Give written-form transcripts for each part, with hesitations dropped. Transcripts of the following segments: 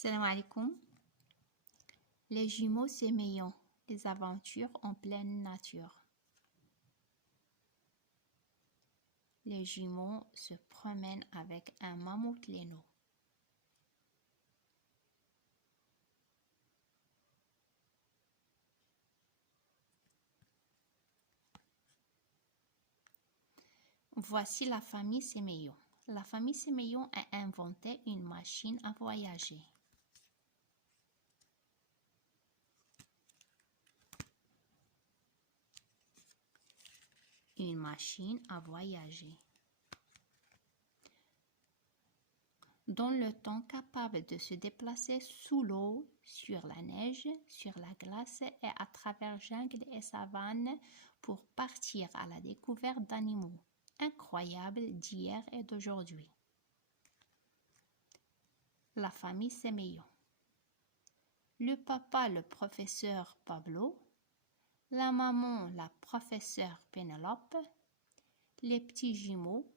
Salam alaikum. Les jumeaux s'émerveillent, des aventures en pleine nature. Les jumeaux se promènent avec un mammouth laineux. Voici la famille Séméillon. La famille Séméillon a inventé une machine à voyager. Une machine à voyager. Dans le temps, capable de se déplacer sous l'eau, sur la neige, sur la glace et à travers jungles et savanes pour partir à la découverte d'animaux incroyables d'hier et d'aujourd'hui. La famille Séméillon. Le papa, le professeur Pablo, la maman, la professeure Pénélope, les petits jumeaux,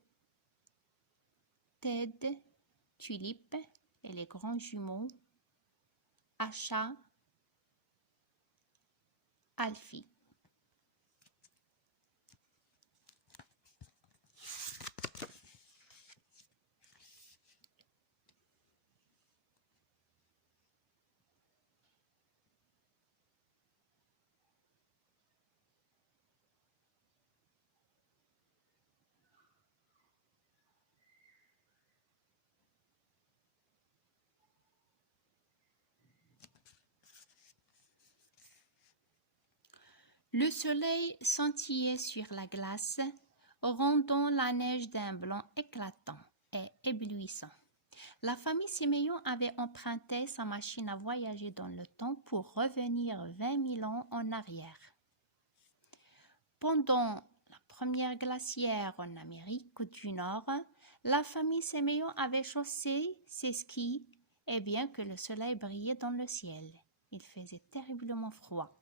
Ted, Tulipe et les grands jumeaux, Acha, Alfie. Le soleil scintillait sur la glace, rendant la neige d'un blanc éclatant et éblouissant. La famille Séméillon avait emprunté sa machine à voyager dans le temps pour revenir 20 000 ans en arrière. Pendant la première glaciaire en Amérique du Nord, la famille Séméillon avait chaussé ses skis et bien que le soleil brillait dans le ciel, il faisait terriblement froid.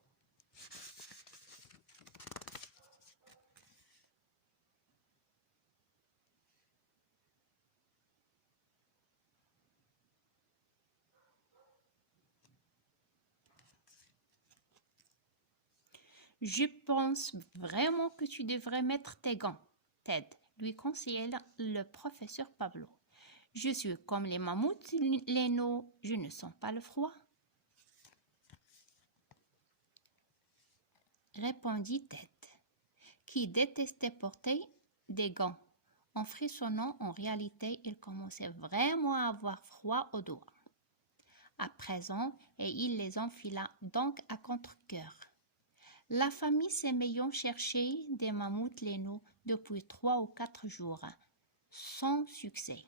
Je pense vraiment que tu devrais mettre tes gants, Ted, lui conseillait le professeur Pablo. Je suis comme les mammouths laineux, je ne sens pas le froid. Répondit Ted, qui détestait porter des gants. En frissonnant, en réalité, il commençait vraiment à avoir froid aux doigts. À présent, et il les enfila donc à contre-cœur. La famille Séméillon cherchait des mammouths laineux depuis 3 ou 4 jours, sans succès.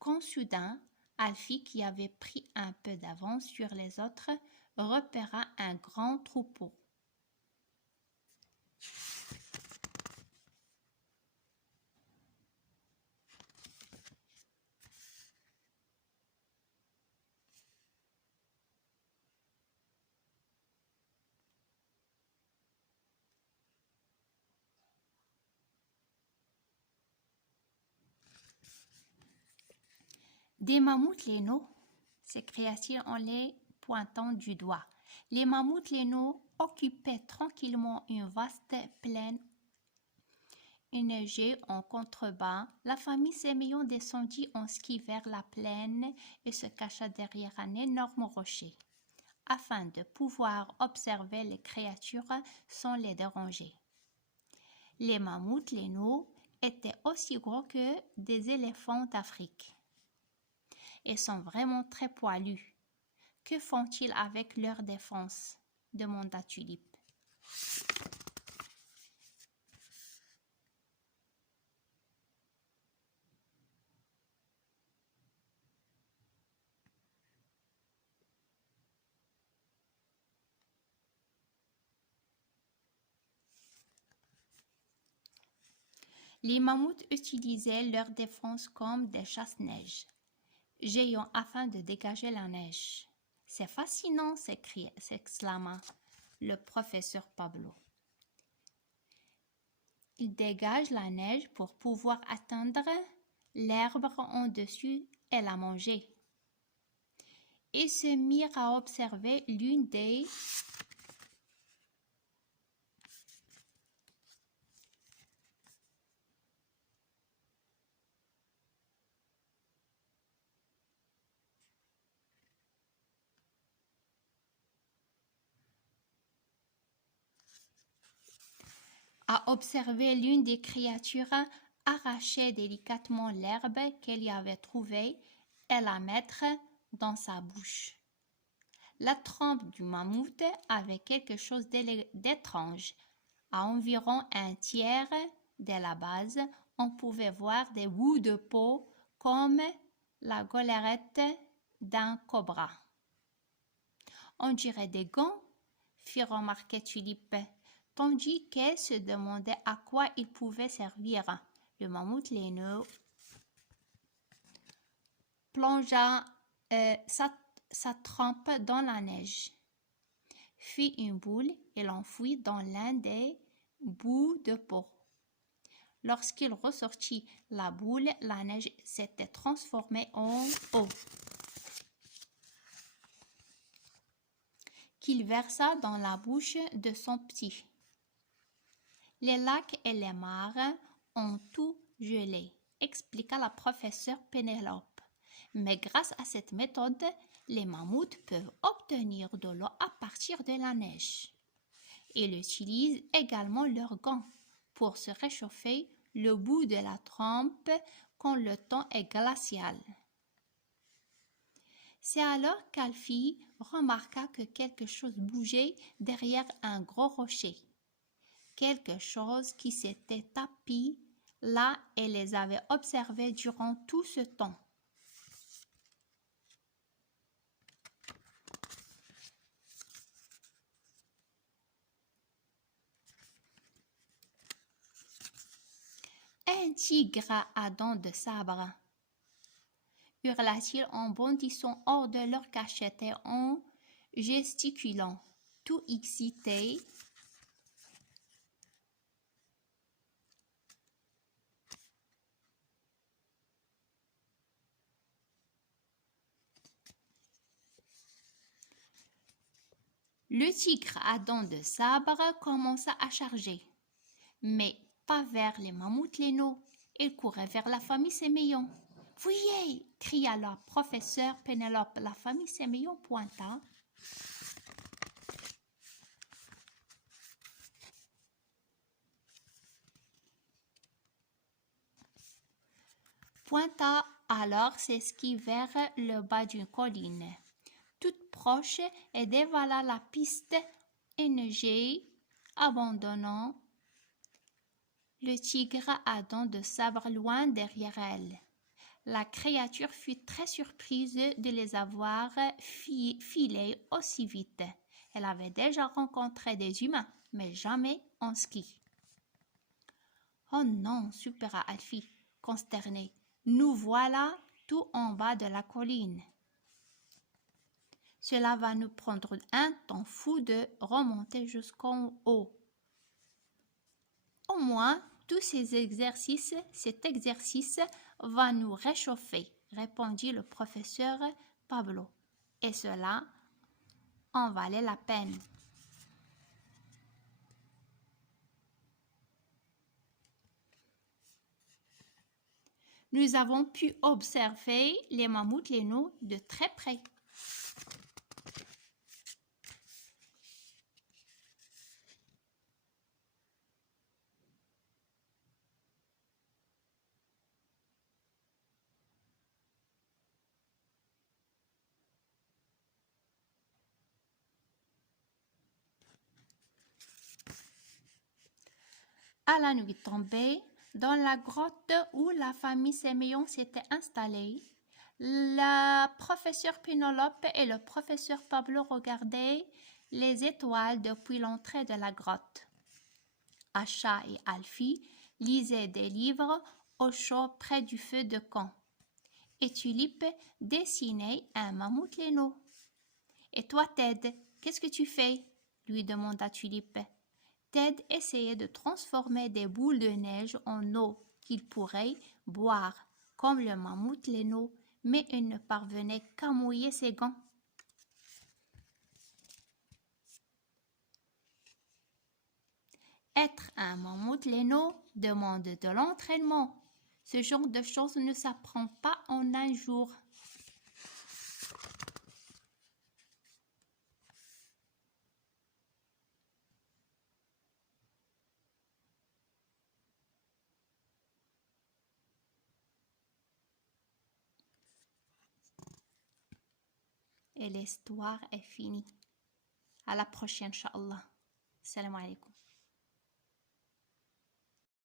Quand soudain, Alfie, qui avait pris un peu d'avance sur les autres, repéra un grand troupeau. Des mammouths laineux, s'écria-t-il en les pointant du doigt. Les mammouths laineux occupaient tranquillement une vaste plaine enneigée en contrebas. La famille Séméillon descendit en ski vers la plaine et se cacha derrière un énorme rocher, afin de pouvoir observer les créatures sans les déranger. Les mammouths laineux étaient aussi gros que des éléphants d'Afrique et sont vraiment très poilus. Que font-ils avec leur défense? Demanda Tulipe. Les mammouths utilisaient leur défense comme des chasse-neige géants afin de dégager la neige. C'est fascinant, s'exclama le professeur Pablo. Ils dégagent la neige pour pouvoir atteindre l'herbe en dessus et la manger. et se mirent à observer l'une des créatures arracher délicatement l'herbe qu'elle y avait trouvée et la mettre dans sa bouche. La trompe du mammouth avait quelque chose d'étrange. À environ un tiers de la base, on pouvait voir des bouts de peau comme la goélette d'un cobra. On dirait des gants, fit remarquer Tulipe, tandis qu'elle se demandait à quoi ils pouvaient servir. Le mammouth laineux plongea sa trempe dans la neige, fit une boule et l'enfouit dans l'un des bouts de peau. Lorsqu'il ressortit la boule, la neige s'était transformée en eau, qu'il versa dans la bouche de son petit. Les lacs et les mares ont tout gelé, expliqua la professeure Pénélope. Mais grâce à cette méthode, les mammouths peuvent obtenir de l'eau à partir de la neige. Ils utilisent également leurs gants pour se réchauffer le bout de la trempe quand le temps est glacial. C'est alors qu'Alfie remarqua que quelque chose bougeait derrière un gros rocher. Quelque chose qui s'était tapi là et les avait observés durant tout ce temps. Un tigre à dents de sabre, hurla-t-il en bondissant hors de leur cachette et en gesticulant, tout excité. Le tigre à dents de sabre commença à charger, mais pas vers les mammouths laineux. Il courait vers la famille Sémillon. « Fuyez !» cria la professeure Pénélope. La famille Sémillon pointa. Alors s'esquive vers le bas d'une colline, toute proche, et dévala la piste enneigée, abandonnant le tigre à dents de sabre loin derrière elle. La créature fut très surprise de les avoir filés aussi vite. Elle avait déjà rencontré des humains, mais jamais en ski. « Oh non !» soupira Alfie, consterné. « Nous voilà tout en bas de la colline. Cela va nous prendre un temps fou de remonter jusqu'en haut. Au moins, cet exercice va nous réchauffer, répondit le professeur Pablo. Et cela en valait la peine. Nous avons pu observer les mammouths laineux de très près. À la nuit tombée, dans la grotte où la famille Sémillon s'était installée, la professeure Pénélope et le professeur Pablo regardaient les étoiles depuis l'entrée de la grotte. Acha et Alfie lisaient des livres au chaud près du feu de camp. Et Tulipe dessinait un mammouth laineux. « Et toi, Ted, qu'est-ce que tu fais ?» lui demanda Tulipe. Ted essayait de transformer des boules de neige en eau qu'il pourrait boire, comme le mammouth laineux, mais il ne parvenait qu'à mouiller ses gants. Être un mammouth léno demande de l'entraînement. Ce genre de choses ne s'apprend pas en un jour. Et l'histoire est finie. À la prochaine, Inch'Allah. Salam alaikum.